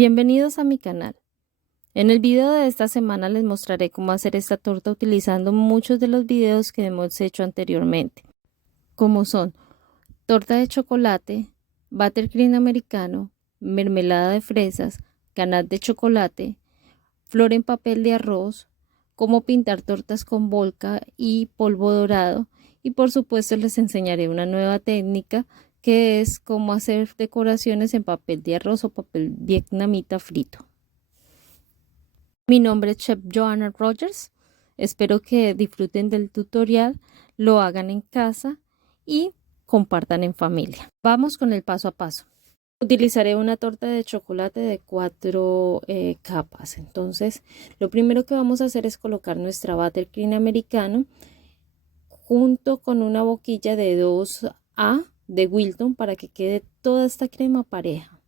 Bienvenidos a mi canal. En el video de esta semana les mostraré cómo hacer esta torta utilizando muchos de los videos que hemos hecho anteriormente, como son torta de chocolate, buttercream americano, mermelada de fresas, ganache de chocolate, flor en papel de arroz, cómo pintar tortas con volca y polvo dorado, y por supuesto les enseñaré una nueva técnica que es cómo hacer decoraciones en papel de arroz o papel vietnamita frito. Mi nombre es Chef Joanna Rogers. Espero que disfruten del tutorial, lo hagan en casa y compartan en familia. Vamos con el paso a paso. Utilizaré una torta de chocolate de 4 capas. Entonces, lo primero que vamos a hacer es colocar nuestra buttercream americano junto con una boquilla de 2A de Wilton para que quede toda esta crema pareja.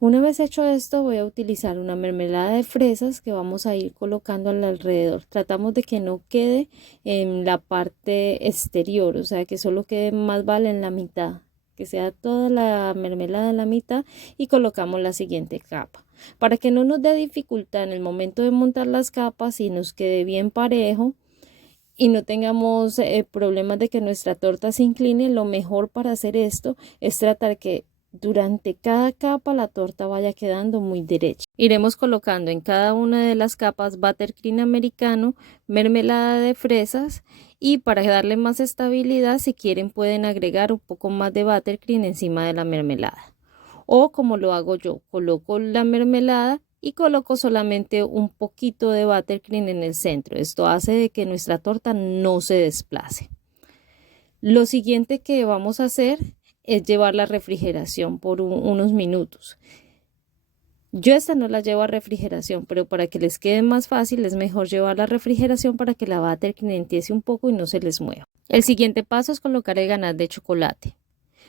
Una vez hecho esto, voy a utilizar una mermelada de fresas que vamos a ir colocando alrededor. Tratamos de que no quede en la parte exterior, o sea que solo quede más vale en la mitad, que sea toda la mermelada en la mitad, y colocamos la siguiente capa. Para que no nos dé dificultad en el momento de montar las capas y nos quede bien parejo, y no tengamos problemas de que nuestra torta se incline, lo mejor para hacer esto es tratar que durante cada capa la torta vaya quedando muy derecha. Iremos colocando en cada una de las capas buttercream americano, mermelada de fresas, y para darle más estabilidad, si quieren pueden agregar un poco más de buttercream encima de la mermelada. O como lo hago yo, coloco la mermelada y coloco solamente un poquito de buttercream en el centro. Esto hace de que nuestra torta no se desplace. Lo siguiente que vamos a hacer es llevar la refrigeración por unos minutos. Yo esta no la llevo a refrigeración, pero para que les quede más fácil es mejor llevar la refrigeración para que la buttercream entiese un poco y no se les mueva. El siguiente paso es colocar el ganache de chocolate.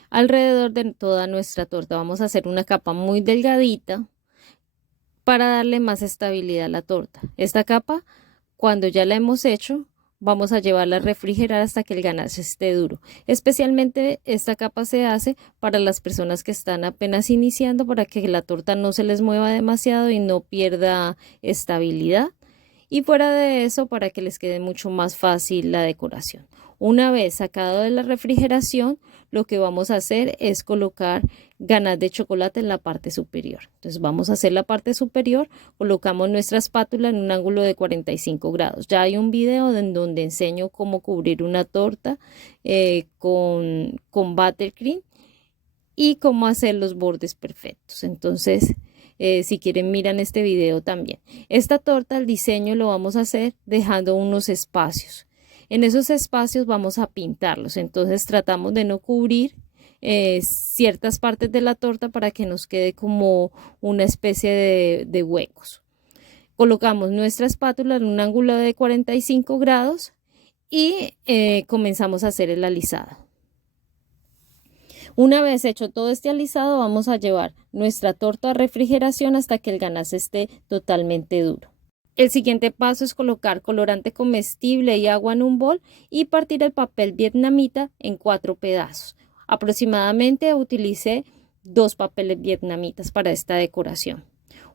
Alrededor de toda nuestra torta vamos a hacer una capa muy delgadita para darle más estabilidad a la torta. Esta capa, cuando ya la hemos hecho, vamos a llevarla a refrigerar hasta que el ganache esté duro. Especialmente esta capa se hace para las personas que están apenas iniciando, para que la torta no se les mueva demasiado y no pierda estabilidad. Y fuera de eso, para que les quede mucho más fácil la decoración. Una vez sacado de la refrigeración, lo que vamos a hacer es colocar ganache de chocolate en la parte superior. Entonces vamos a hacer la parte superior, colocamos nuestra espátula en un ángulo de 45 grados. Ya hay un video en donde enseño cómo cubrir una torta con buttercream y cómo hacer los bordes perfectos. Entonces, si quieren miran este video también. Esta torta, el diseño lo vamos a hacer dejando unos espacios. En esos espacios vamos a pintarlos, entonces tratamos de no cubrir ciertas partes de la torta para que nos quede como una especie de huecos. Colocamos nuestra espátula en un ángulo de 45 grados y comenzamos a hacer el alisado. Una vez hecho todo este alisado, vamos a llevar nuestra torta a refrigeración hasta que el ganache esté totalmente duro. El siguiente paso es colocar colorante comestible y agua en un bol y partir el papel vietnamita en 4 pedazos. Aproximadamente utilicé 2 papeles vietnamitas para esta decoración.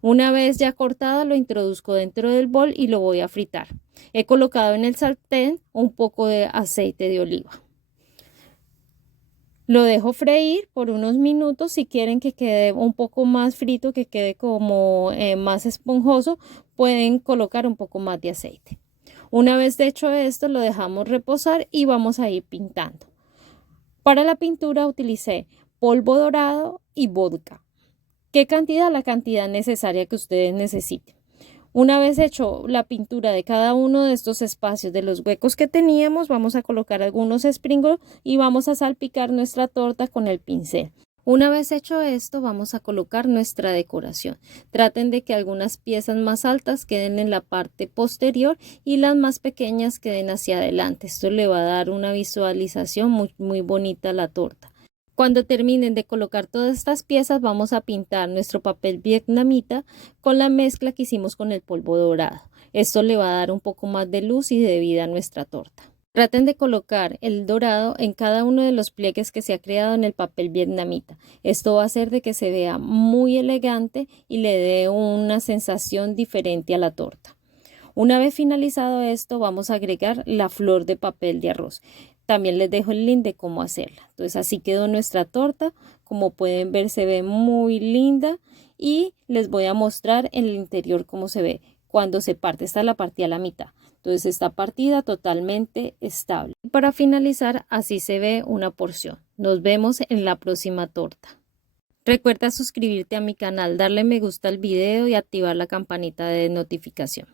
Una vez ya cortado, lo introduzco dentro del bol y lo voy a fritar. He colocado en el sartén un poco de aceite de oliva. Lo dejo freír por unos minutos. Si quieren que quede un poco más frito, que quede como más esponjoso, pueden colocar un poco más de aceite. Una vez hecho esto, lo dejamos reposar y vamos a ir pintando. Para la pintura utilicé polvo dorado y vodka. ¿Qué cantidad? La cantidad necesaria que ustedes necesiten. Una vez hecho la pintura de cada uno de estos espacios de los huecos que teníamos, vamos a colocar algunos sprinkles y vamos a salpicar nuestra torta con el pincel. Una vez hecho esto, vamos a colocar nuestra decoración. Traten de que algunas piezas más altas queden en la parte posterior y las más pequeñas queden hacia adelante. Esto le va a dar una visualización muy bonita a la torta. Cuando terminen de colocar todas estas piezas, vamos a pintar nuestro papel vietnamita con la mezcla que hicimos con el polvo dorado. Esto le va a dar un poco más de luz y de vida a nuestra torta. Traten de colocar el dorado en cada uno de los pliegues que se ha creado en el papel vietnamita. Esto va a hacer de que se vea muy elegante y le dé una sensación diferente a la torta. Una vez finalizado esto, vamos a agregar la flor de papel de arroz. También les dejo el link de cómo hacerla. Entonces así quedó nuestra torta. Como pueden ver, se ve muy linda y les voy a mostrar en el interior cómo se ve cuando se parte. Esta la partí a la mitad. Entonces está partida totalmente estable. Para finalizar, así se ve una porción. Nos vemos en la próxima torta. Recuerda suscribirte a mi canal, darle me gusta al video y activar la campanita de notificación.